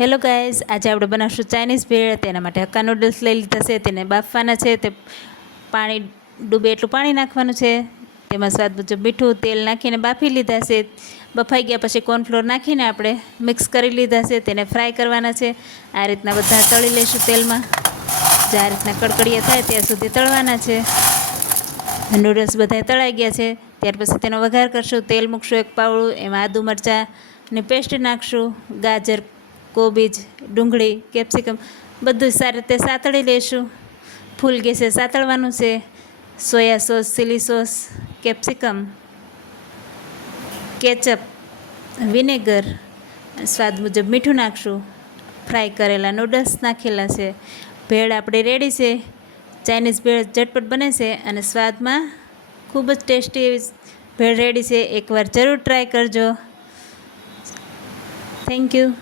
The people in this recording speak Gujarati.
હેલો ગાઈઝ, આજે આપણે બનાવશું ચાઇનીઝ ભેળ. તેના માટે હક્કા નૂડલ્સ લઈ લીધા છે, તેને બાફવાના છે. તે પાણી ડૂબે એટલું પાણી નાખવાનું છે. તેમાં સ્વાદ મુજબ મીઠું, તેલ નાખીને બાફી લીધા છે. બફાઈ ગયા પછી કોર્નફ્લોર નાખીને આપણે મિક્સ કરી લીધા છે. તેને ફ્રાય કરવાના છે. આ રીતના બધા તળી લઈશું તેલમાં. જે આ રીતના કડકડિયા થાય ત્યાં સુધી તળવાના છે. નૂડલ્સ બધા તળાઈ ગયા છે. ત્યાર પછી તેનો વઘાર કરશું. તેલ મૂકશું એક પાવડું, એમાં આદુ મરચાંની પેસ્ટ નાખશું. ગાજર, કોબીજ, ડુંગળી, કેપ્સિકમ બધું સારી રીતે સાતળી લઈશું. ફૂલ ગેસે સાતળવાનું છે. Soya sauce, chilli sauce, capsicum, ketchup, vinegar, સ્વાદ મુજબ મીઠું નાખશું. ફ્રાય કરેલા નૂડલ્સ નાખેલા છે. ભેળ આપણી રેડી છે. ચાઇનીઝ ભેળ ઝટપટ બને છે અને સ્વાદમાં ખૂબ જ ટેસ્ટી એવી ભેળ રેડી છે. એકવાર જરૂર ટ્રાય કરજો. Thank you.